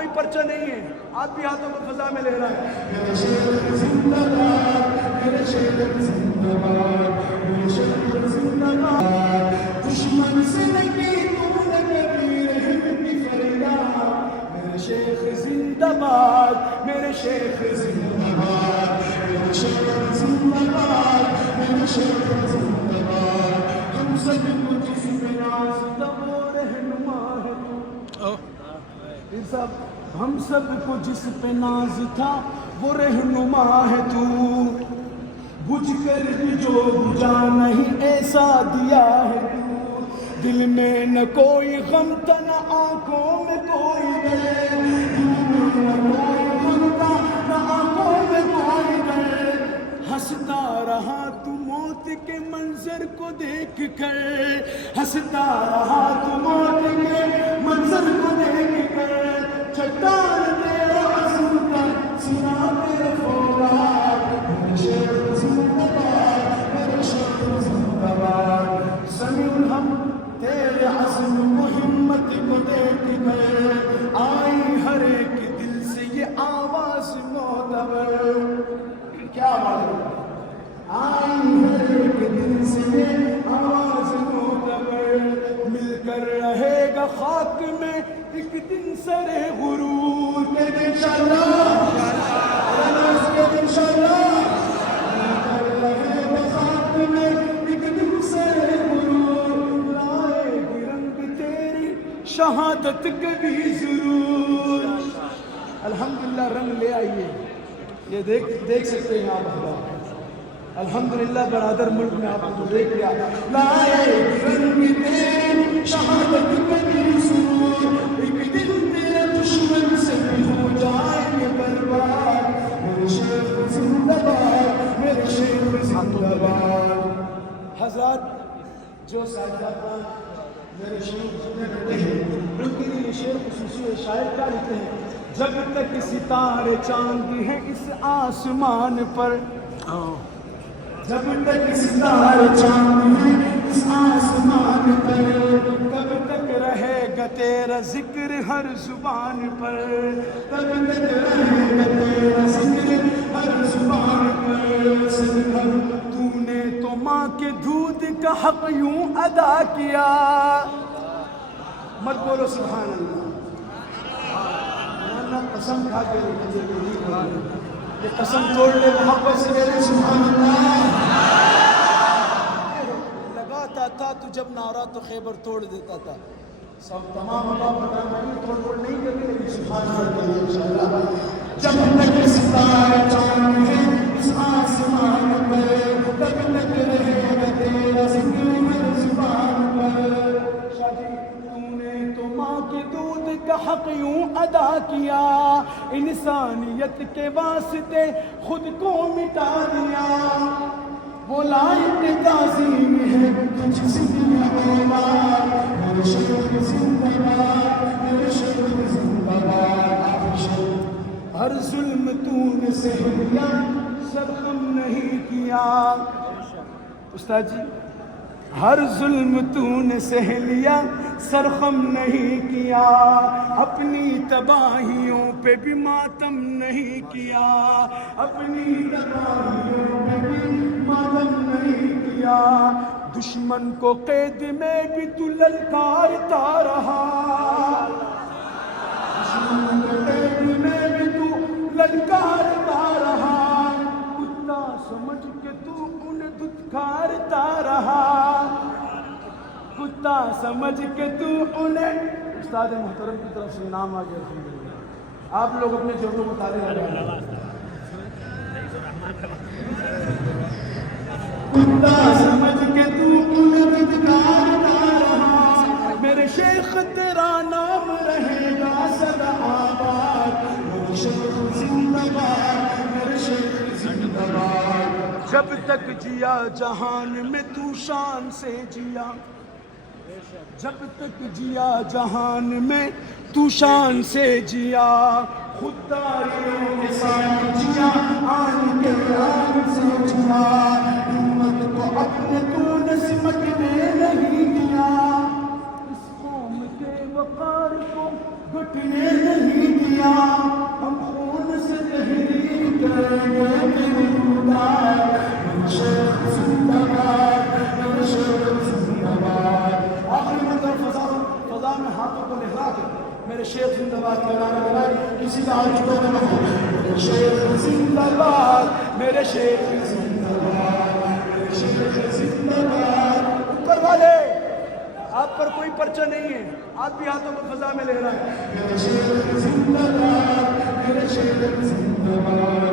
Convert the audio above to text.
کوئی پرچہ نہیں ہے، آپ بھی ہاتھوں کو فضا میں لے رہا ہے. میرے شیخ زندہ باد، میرے شیخ زندہ باد، میرے شیخ زندہ باد. دشمن سے نہیں تو نے کبھی رحم کی فریاد. میرے شیخ زندہ باد، میرے شیخ زندہ باد. میرے شیخ زندہ باد، میرے شیخ زندہ باد. ہم سب کو جس پہ ناز تھا وہ رہنما ہے تو. پیر صاحب، ہم سب کو جس پہ ناز تھا وہ رہنما ہے تو. بجھ کر بھی جو بجھا نہیں ایسا دیا ہے تو. دل میں نہ کوئی غم تھا نہ آنکھوں میں کوئی ڈر. دل میں نہ کوئی غم تھا نہ آنکھوں میں کوئی ڈر. ہنستا رہا تو موت کے منظر کو دیکھ کر. ہنستا رہا تو موت کے منظر کو دیکھ کر. چٹان تیرا عزم کا سنا پہ فولاد. میرے شیخ زندہ باد، میرے شیخ زندہ باد. سمیع الحمد تیرے عزم و ہمت کو دیکھ کر آئی ہر ایک دل سے یہ آواز معتبر. کیا بات ہے؟ آئی ہر ایک دل سے یہ آواز معتبر. مل کر رہے گا خاک میں ایک دن سر غرور. کہ انشاءاللہ انشاءاللہ مل کر رہے گا خاک میں ایک دن سر غرور. لائے گی رنگ تیری شہادت کبھی ضرور. الحمدللہ رنگ لے آئیے. یہ دیکھ سکتے ہیں آپ احباب. الحمدللہ برادر ملک میں آپ کو دیکھ لیا. لائے گی رنگ تیری شہادت کبھی ضرور. ایک دن تیرے دشمن سے بھی ہو جائیں گے برباد. میرے شیخ زندہ باد، میرے شیخ زندہ باد. حضرات جو سائنسدان میرے شیخ کہتے ہیں ان کے لیے شعر خصوصی شاعر کیا لکھتے ہیں؟ جب تک ستارے چاند ہیں اس آسمان پر. جب تک ستارے چاند ہیں اس آسمان پر. تب تک رہے گا تیرا ذکر ہر زبان پر. تب تک رہے گا تیرا ذکر ہر زبان پر. تو نے تو ماں کے دودھ کا حق یوں ادا کیا. مت بولو سبحان اللہ. ورنہ قسم کھا کے یہ قسم توڑ لے محبت سے میرے سبحان اللہ. لگاتا تھا تو جب نعرہ تو خیبر توڑ دیتا تھا. سب تمام اللہ بتانا توڑ نہیں کرنی لیکن سبحان اللہ انشاءاللہ. جب تک ستارے چاند ہیں اس آسمان پر. تب تک رہے گا تیرا ذکر ہر زبان پر. تو نے تو ماں کے دودھ کا حق یوں ادا کیا. انسانیت کے واسطے خود کو مٹا دیا. وہ لائق تعظیم ہے تجھ سے دنیا اولاد. میرے شیخ زندہ باد، میرے شیخ زندہ باد. ہر ظلم تو نے سہ لیا سر غم نہیں کیا. استاد جی ہر ظلم تو نے سہ لیا سر غم نہیں کیا. اپنی تباہیوں پہ بھی ماتم نہیں کیا. اپنی تباہیوں پہ بھی ماتم نہیں کیا. دشمن کو قید میں بھی تو للکارتا رہا. دشمن کو قید میں بھی تو للکارتا رہا. کتا سمجھ کے تو انہیں دھتکارتا رہا. کتا سمجھ کے تو انہیں. استاد محترم کی طرف سے انعام آ گیا الحمدللہ. آپ لوگ اپنے جوڑوں کو تالے لگائیں. کتا سمجھ کے تو انہیں دھتکارتا رہا. میرے شیخ تیرا نام رہے گا سدا آباد. میرے شیخ زندہ باد، میرے شیخ زندہ باد. جب تک جیا جہان میں تو شان سے جیا. جب تک جیا جہان میں تو شان سے جیا. خودداریوں کے ساتھ جیا آن کے آن سے جیا. ہمت کو اپنے تو نے سمٹنے نہیں دیا. اس قوم کے وقار کو گھٹنے نہیں دیا. کیا ہم خون سے تحریک کریں گے تیری خدائے میرے شیخ زندہ باد میرے شیخ زندہ باد آخری مرتبہ فضا میں ہاتھوں کو لہرا کر میرے شیخ زندہ باد کا نعرہ لگائے کسی کا ہاتھ اٹھا نہ ہو میرے شیخ زندہ باد میرے شیخ زندہ باد میرے شیخ زندہ باد اوپر والے آپ پر کوئی پرچہ نہیں ہے آپ بھی ہاتھوں کو فضا میں لہرائیں میرے شیخ زندہ باد میرے شیخ زندہ باد